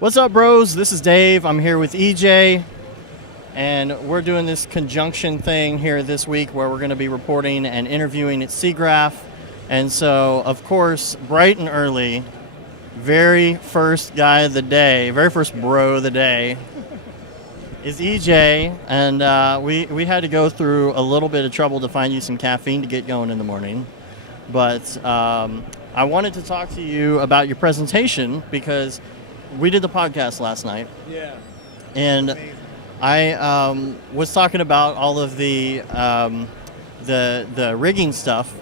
What's up, bros? This is Dave. I'm here with EJ, and we're doing this conjunction thing here this week where we're going to be reporting and interviewing at Siggraph. And so, of course, bright and early, very first guy of the day, very first bro of the day is EJ. And we had to go through a little bit of trouble to find you some caffeine to get going in the morning. But I wanted to talk to you about your presentation because we did the podcast last night. Yeah. And Amazing. I was talking about all of the rigging stuff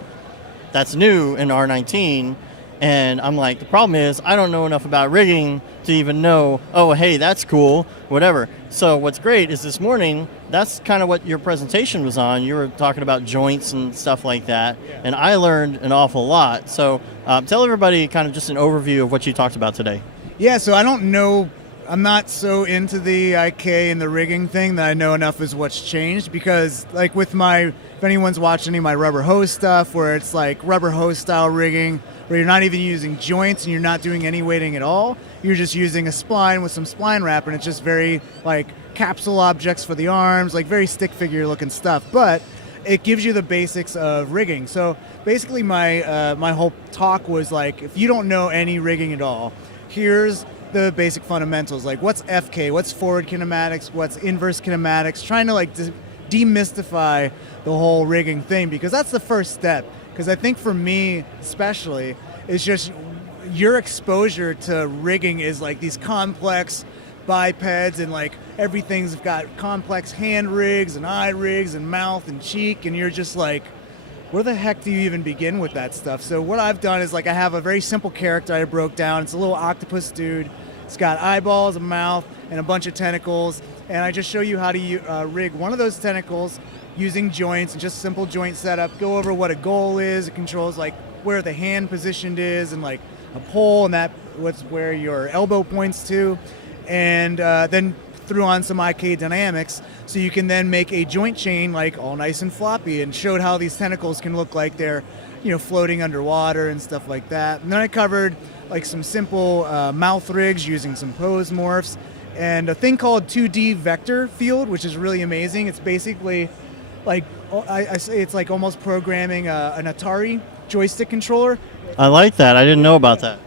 that's new in R19, and I'm like, the problem is I don't know enough about rigging to even know, oh, hey, that's cool, whatever. So what's great is this morning, that's kind of what your presentation was on. You were talking about joints and stuff like that, Yeah. and I learned an awful lot. So tell everybody kind of just an overview of what you talked about today. Yeah, so I don't know. I'm not so into the IK and the rigging thing that I know enough is what's changed because, like, with if anyone's watched any of my rubber hose stuff where it's like rubber hose style rigging where you're not even using joints and you're not doing any weighting at all, you're just using a spline with some spline wrap, and it's just very, like, capsule objects for the arms, like very stick figure looking stuff. But it gives you the basics of rigging. So basically my whole talk was like, if you don't know any rigging at all, here's the basic fundamentals, like what's FK, what's forward kinematics, what's inverse kinematics, trying to like demystify the whole rigging thing, because that's the first step. Because I think for me especially, it's just your exposure to rigging is like these complex bipeds and like everything's got complex hand rigs and eye rigs and mouth and cheek, and you're just like, where the heck do you even begin with that stuff? So what I've done is, like, I have a very simple character I broke down. It's a little octopus dude. It's got eyeballs, a mouth, and a bunch of tentacles. And I just show you how to rig one of those tentacles using joints and just simple joint setup. Go over what a goal is. It controls like where the hand positioned is and like a pole, and that what's where your elbow points to. And then threw on some IK dynamics so you can then make a joint chain like all nice and floppy, and showed how these tentacles can look like they're, you know, floating underwater and stuff like that. And then I covered like some simple mouth rigs using some pose morphs and a thing called 2D vector field, which is really amazing. It's basically like, I say it's like almost programming an Atari joystick controller. I like that. I didn't know about that.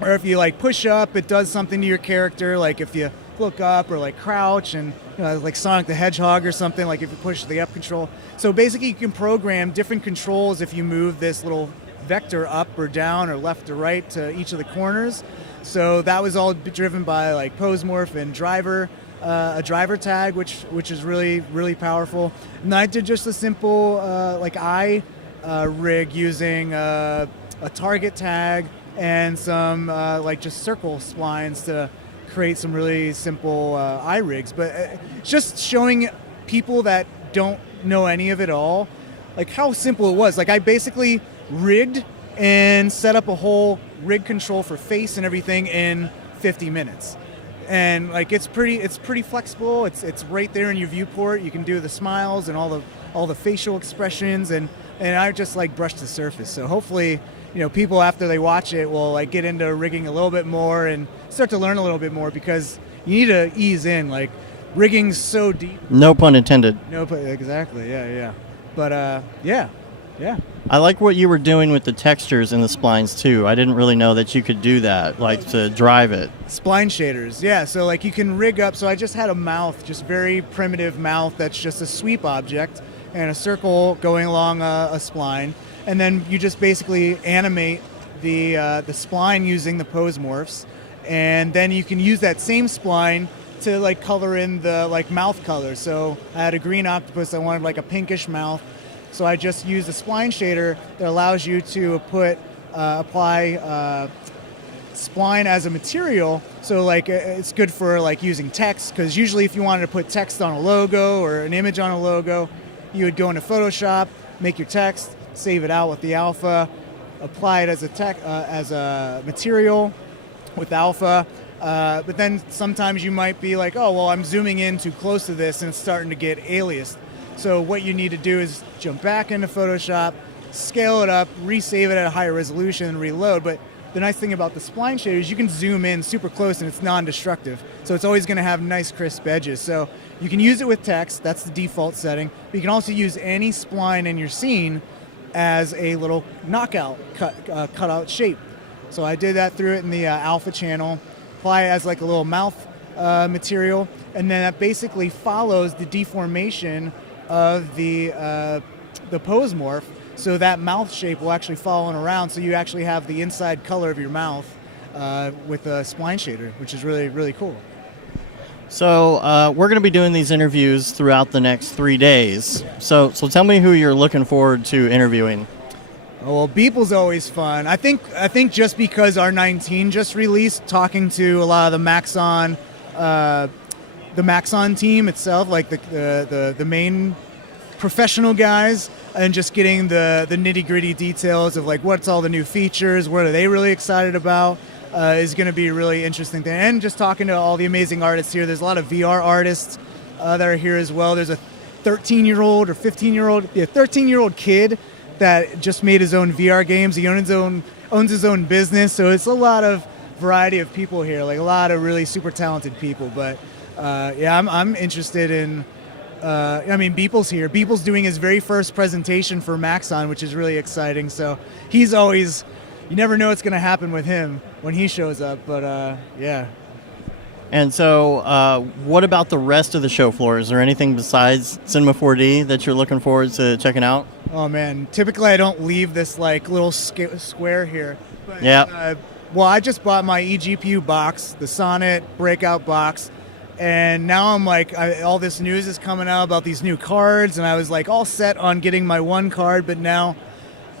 Or if you like push up, it does something to your character, like if you look up, or like crouch, and, you know, like Sonic the Hedgehog or something, like if you push the up control. So basically you can program different controls if you move this little vector up or down or left or right to each of the corners. So that was all driven by like pose morph and driver, a driver tag, which is really, really powerful. And I did just a simple like eye rig using a target tag and some like just circle splines to create some really simple eye rigs. But it's just showing people that don't know any of it all, like how simple it was. Like I basically rigged and set up a whole rig control for face and everything in 50 minutes. And like it's pretty flexible. It's right there in your viewport. You can do the smiles and all the facial expressions, and I just like brushed the surface. So hopefully, you know, people after they watch it will like get into rigging a little bit more and start to learn a little bit more, because you need to ease in. Like rigging's so deep. No pun intended. No, exactly. Yeah. But yeah. I like what you were doing with the textures in the splines too. I didn't really know that you could do that, like to drive it. Spline shaders, yeah. So like you can rig up. So I just had a mouth, just very primitive mouth that's just a sweep object and a circle going along a spline, and then you just basically animate the spline using the pose morphs, and then you can use that same spline to like color in the like mouth color. So I had a green octopus. I wanted like a pinkish mouth. So I just used a spline shader that allows you to apply spline as a material. So like it's good for like using text, because usually if you wanted to put text on a logo or an image on a logo, you would go into Photoshop, make your text, save it out with the alpha, apply it as a material with alpha. But then sometimes you might be like, oh, well, I'm zooming in too close to this and it's starting to get aliased. So what you need to do is jump back into Photoshop, scale it up, resave it at a higher resolution, and reload. But the nice thing about the spline shader is you can zoom in super close and it's non-destructive. So it's always going to have nice crisp edges. So you can use it with text, that's the default setting, but you can also use any spline in your scene as a little knockout cutout shape. So I did that through it in the alpha channel, apply it as like a little mouth material, and then that basically follows the deformation of the pose morph, so that mouth shape will actually follow around, so you actually have the inside color of your mouth with a spline shader, which is really, really cool. So we're going to be doing these interviews throughout the next 3 days. So tell me who you're looking forward to interviewing. Oh, well, Beeple's always fun. I think just because R19 just released, talking to a lot of the Maxon team itself, like the main professional guys, and just getting the nitty-gritty details of like what's all the new features, what are they really excited about, is going to be a really interesting thing. And just talking to all the amazing artists here. There's a lot of VR artists that are here as well. There's a 13-year-old or 13-year-old kid that just made his own VR games. He owns his own business. So it's a lot of variety of people here, like a lot of really super talented people. But yeah, I'm interested in. Beeple's here. Beeple's doing his very first presentation for Maxon, which is really exciting. So he's always, you never know what's going to happen with him when he shows up. But yeah. And so what about the rest of the show floor? Is there anything besides Cinema 4D that you're looking forward to checking out? Oh, man. Typically, I don't leave this like little square here. But, yeah. Well, I just bought my eGPU box, the Sonnet breakout box. And now I'm like, all this news is coming out about these new cards, and I was like all set on getting my one card, but now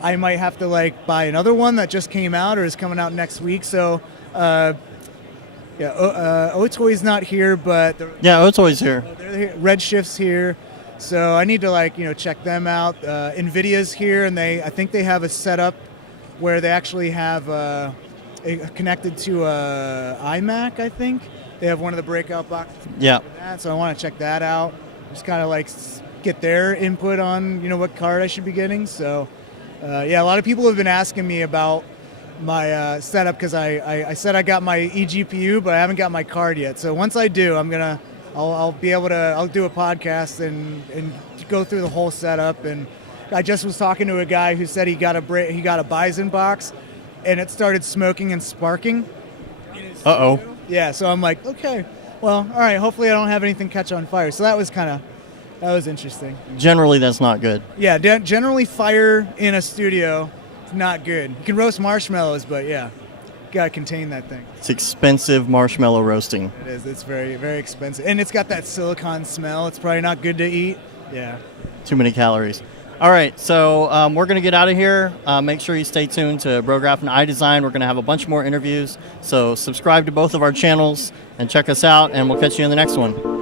I might have to like buy another one that just came out or is coming out next week. So, yeah, Otoy's not here, but Otoy's here. They're here. Redshift's here, so I need to check them out. Nvidia's here, and I think they have a setup where they actually have connected to iMac, I think. They have one of the breakout boxes. Yeah. So I want to check that out. Just kind of like get their input on what card I should be getting. So yeah, a lot of people have been asking me about my setup because I said I got my eGPU, but I haven't got my card yet. So once I do, I'll be able to. I'll do a podcast and go through the whole setup. And I just was talking to a guy who said he got a Bison box, and it started smoking and sparking. Uh-oh. Yeah, so I'm like, okay, well, all right, hopefully I don't have anything catch on fire. So that was interesting. Generally, that's not good. Yeah, generally fire in a studio is not good. You can roast marshmallows, but yeah, got to contain that thing. It's expensive marshmallow roasting. It is. It's very, very expensive. And it's got that silicone smell. It's probably not good to eat. Yeah. Too many calories. All right, so we're going to get out of here. Make sure you stay tuned to Brograph and iDesign. We're going to have a bunch more interviews. So subscribe to both of our channels and check us out, and we'll catch you in the next one.